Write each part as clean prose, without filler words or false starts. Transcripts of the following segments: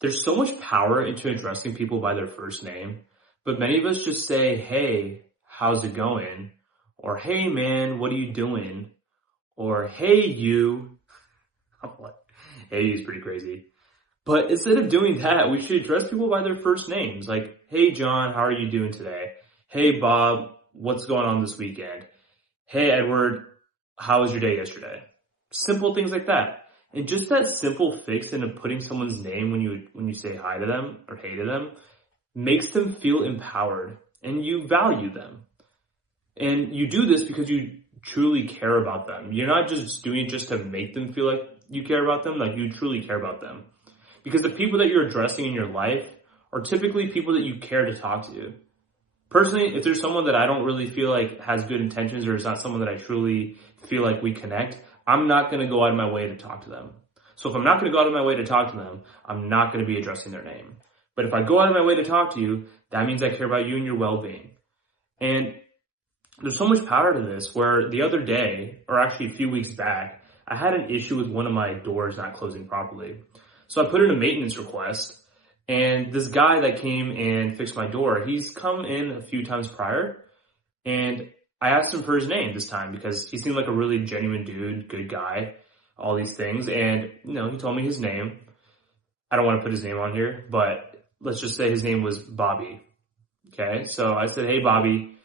There's so much power into addressing people by their first name, but many of us just say, hey, how's it going? Or, hey, man, what are you doing? Or, hey, you. I'm like, hey, you's pretty crazy. But instead of doing that, we should address people by their first names. Like, hey, John, how are you doing today? Hey, Bob, what's going on this weekend? Hey, Edward, how was your day yesterday? Simple things like that. And just that simple fix into putting someone's name when you say hi to them or hey to them makes them feel empowered and you value them. And you do this because you truly care about them. You're not just doing it just to make them feel like you care about them, like you truly care about them. Because the people that you're addressing in your life are typically people that you care to talk to. Personally, if there's someone that I don't really feel like has good intentions or is not someone that I truly feel like we connect, I'm not going to go out of my way to talk to them. So if I'm not going to go out of my way to talk to them, I'm not going to be addressing their name. But if I go out of my way to talk to you, that means I care about you and your well-being. And there's so much power to this where the other day, or actually a few weeks back, I had an issue with one of my doors not closing properly. So I put in a maintenance request, and this guy that came and fixed my door, he's come in a few times prior, and I asked him for his name this time because he seemed like a really genuine dude, good guy, all these things. And, he told me his name. I don't want to put his name on here, but let's just say his name was Bobby. Okay, so I said, hey, Bobby,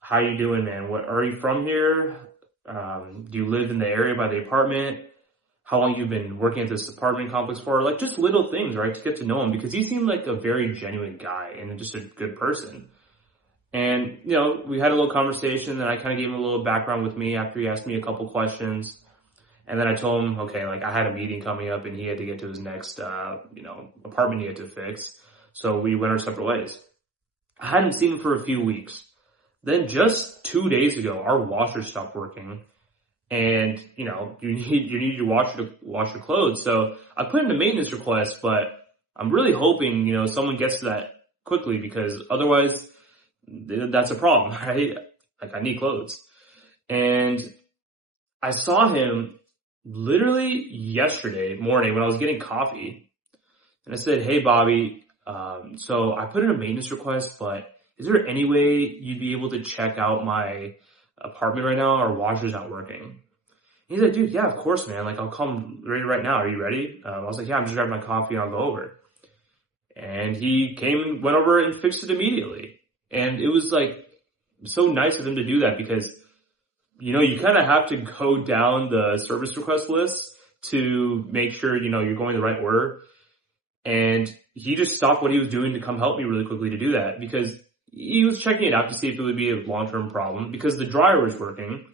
how you doing, man? Are you from here? Do you live in the area by the apartment? How long you've been working at this apartment complex for? Like just little things, right? To get to know him because he seemed like a very genuine guy and just a good person. And, we had a little conversation and I kind of gave him a little background with me after he asked me a couple questions. And then I told him, okay, like I had a meeting coming up and he had to get to his next, apartment he had to fix. So we went our separate ways. I hadn't seen him for a few weeks. Then just 2 days ago, our washer stopped working. And, you need your washer to wash your clothes. So I put in a maintenance request, but I'm really hoping, someone gets to that quickly because otherwise that's a problem, right? Like I need clothes. And I saw him literally yesterday morning when I was getting coffee. And I said, hey, Bobby, so I put in a maintenance request, but is there any way you'd be able to check out my apartment right now? Our washer's not working. He's like, dude, yeah, of course, man. Like, I'll come right now. Are you ready? I was like, yeah, I'm just grabbing my coffee and I'll go over. And he came and went over and fixed it immediately. And it was like so nice of him to do that because, you kind of have to go down the service request list to make sure, you're going the right order. And he just stopped what he was doing to come help me really quickly to do that because he was checking it out to see if it would be a long-term problem because the dryer was working,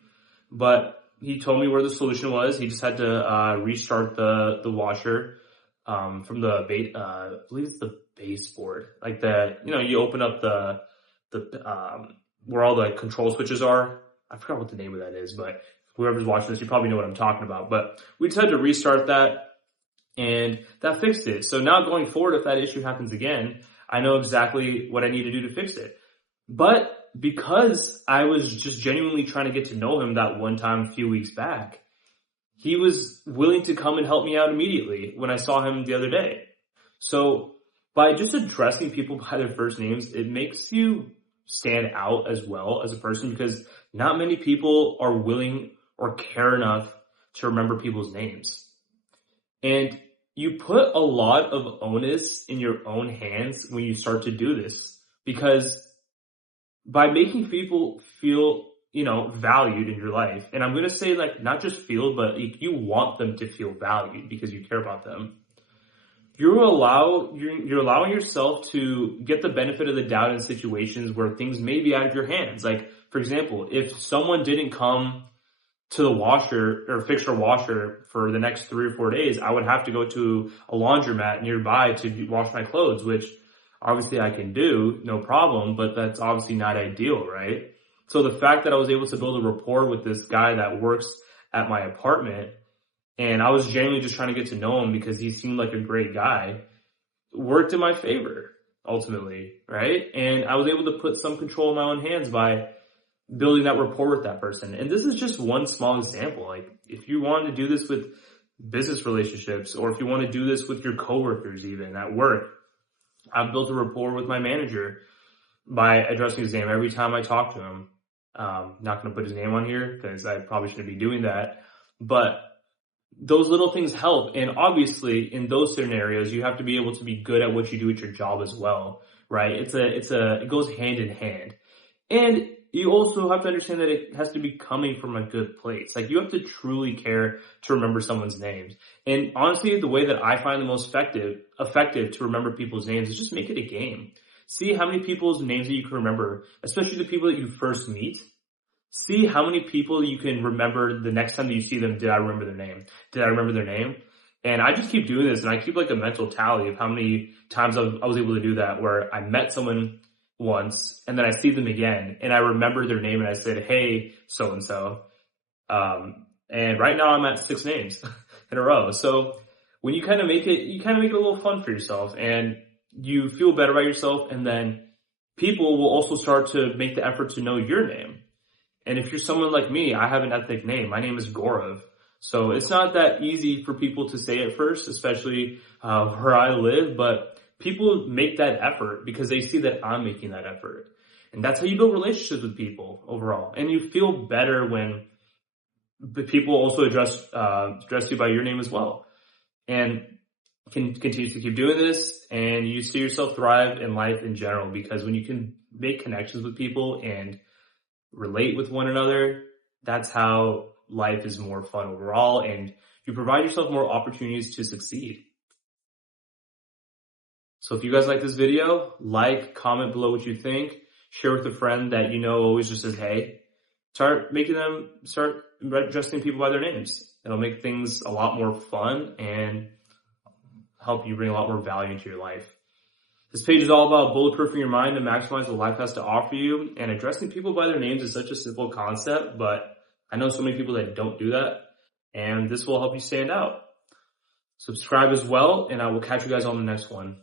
but he told me where the solution was. He just had to restart the washer from the base. I believe it's the baseboard. Like you open up the where all the control switches are. I forgot what the name of that is, but whoever's watching this, you probably know what I'm talking about. But we just had to restart that, and that fixed it. So now going forward, if that issue happens again, I know exactly what I need to do to fix it. But because I was just genuinely trying to get to know him that one time a few weeks back, he was willing to come and help me out immediately when I saw him the other day. So by just addressing people by their first names, it makes you stand out as well as a person because not many people are willing or care enough to remember people's names. And you put a lot of onus in your own hands when you start to do this because by making people feel, valued in your life, and I'm going to say like not just feel, but you want them to feel valued because you care about them. You're allowing yourself to get the benefit of the doubt in situations where things may be out of your hands. Like, for example, if someone didn't come to the washer or fix your washer for the next 3 or 4 days, I would have to go to a laundromat nearby to wash my clothes, which obviously I can do, no problem, but that's obviously not ideal, right? So the fact that I was able to build a rapport with this guy that works at my apartment, and I was genuinely just trying to get to know him because he seemed like a great guy, worked in my favor, ultimately, right? And I was able to put some control in my own hands by building that rapport with that person. And this is just one small example. Like, if you wanted to do this with business relationships, or if you want to do this with your coworkers, even at work. I've built a rapport with my manager by addressing his name every time I talk to him. Not going to put his name on here because I probably shouldn't be doing that, but those little things help. And obviously in those scenarios, you have to be able to be good at what you do at your job as well, right? It goes hand in hand. And you also have to understand that it has to be coming from a good place. Like, you have to truly care to remember someone's names. And honestly, the way that I find the most effective to remember people's names is just make it a game. See how many people's names that you can remember, especially the people that you first meet. See how many people you can remember the next time that you see them. Did I remember their name? Did I remember their name? And I just keep doing this, and I keep like a mental tally of how many times I was able to do that, where I met someone once and then I see them again and I remember their name and I said, hey, so-and-so. And right now I'm at 6 names in a row. So when you kind of make it a little fun for yourself, and you feel better about yourself, and then people will also start to make the effort to know your name. And if you're someone like me, I have an ethnic name. My name is Gaurav. So it's not that easy for people to say at first, especially where I live, but people make that effort because they see that I'm making that effort. And that's how you build relationships with people overall. And you feel better when people also address you by your name as well. And can continue to keep doing this, and you see yourself thrive in life in general, because when you can make connections with people and relate with one another, that's how life is more fun overall, and you provide yourself more opportunities to succeed. So if you guys like this video, like, comment below what you think, share with a friend that you know always just says hey. Start addressing people by their names. It'll make things a lot more fun and help you bring a lot more value into your life. This page is all about bulletproofing your mind to maximize what life has to offer you, and addressing people by their names is such a simple concept, but I know so many people that don't do that, and this will help you stand out. Subscribe as well, and I will catch you guys on the next one.